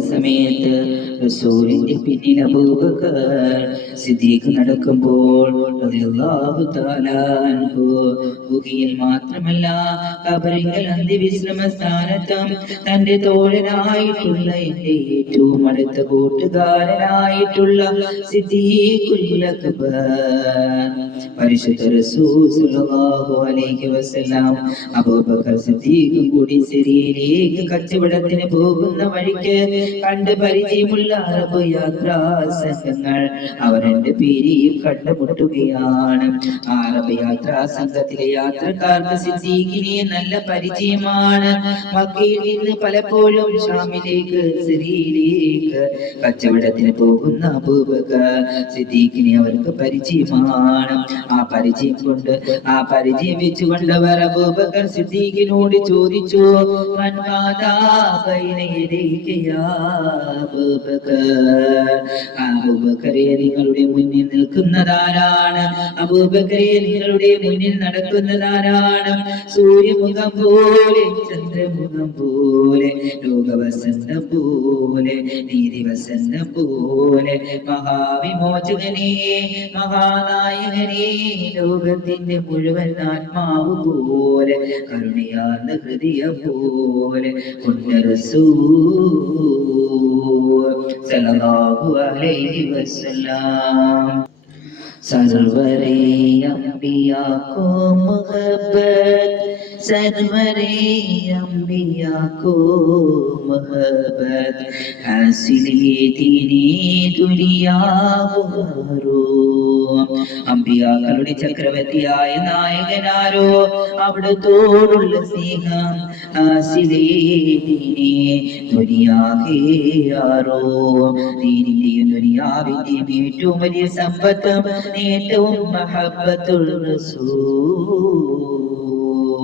സമയത്ത് റസൂലിന്റെ പിന്നിൽ അബൂബക്കർ സിദ്ദീഖ് നടക്കുമ്പോൾ ഗുഹയിൽ മാത്രമല്ല കബറിങ്കൽ അന്തിവിശ്രമ സ്ഥാനത്തും തന്റെ തോഴനായിട്ടുള്ള എന്റെ ഏറ്റവും അടുത്ത കൂട്ടുകാരനായിട്ടുള്ള സിദ്ദീഖുൽ അക്ബർ. പരിശുദ്ധ അബൂബക്കർ കൂടി സിറിയയിലേക്ക് കച്ചവടത്തിന് പോകുന്ന വഴിക്ക് കണ്ട് പരിചയമുള്ള അറബ് യാത്രാ സംഘങ്ങൾ എന്റെ പേരിൽ കണ്ടുമുട്ടുകയാണ്. അറബ് യാത്രാ സംഘത്തിലെ യാത്രക്കാർക്ക് സിദ്ദീഖിനെ നല്ല പരിചയമാണ്. മക്കയിൽ നിന്ന് പലപ്പോഴും ഷാമിലേക്ക് സിറിയയിലേക്ക് കച്ചവടത്തിന് പോകുന്ന അബൂബക്കർ സിദ്ദീഖിനെ അവർക്ക് പരിചയമാണ്. ആ പരിചയം കൊണ്ട് ആ പരിചയം വെച്ചുകൊണ്ട് അവർ അബൂബക്കർ സിദ്ദീഖിനോട് ചോദിച്ചു അബൂബക്കറിയെ നിങ്ങളുടെ മുന്നിൽ നിൽക്കുന്നതാരാണ്? അബൂബക്കറിയെ നിങ്ങളുടെ മുന്നിൽ നടക്കുന്നതാരാണ്? സൂര്യമുഖം പോലെ ചന്ദ്രമുഖം പോലെ ലോകവസന്തം പോലെ നീതിവസന്തം പോലെ മഹാവിമോചകനെ മഹാനായകനെ ലോകത്തിന്റെ മുഴുവൻ ആത്മാവ് പോലെ കരുണയാർന്ന ഹൃദയ പോലെ കൊണ്ടറസൂ അലൈഹി വസല്ലാം സർവരേ അമ്പിയാക്കോ മുഹബ सरवरे अम्बिया को मोहब्बत हासिले दीनी दुनिया അമ്പിയാക്കളുടെ ചക്രവർത്തിയായ നായകനാരോ അവിടത്തോടുള്ള സ്നേഹം ആസിലേദിനെ ദുനിയാകെയാരോ ദീനിന്റെയും ദുനിയാവിന്റെയും ഏറ്റവും വലിയ സമ്പത്തും നേട്ടവും മഹബത്തുൽ റസൂൽ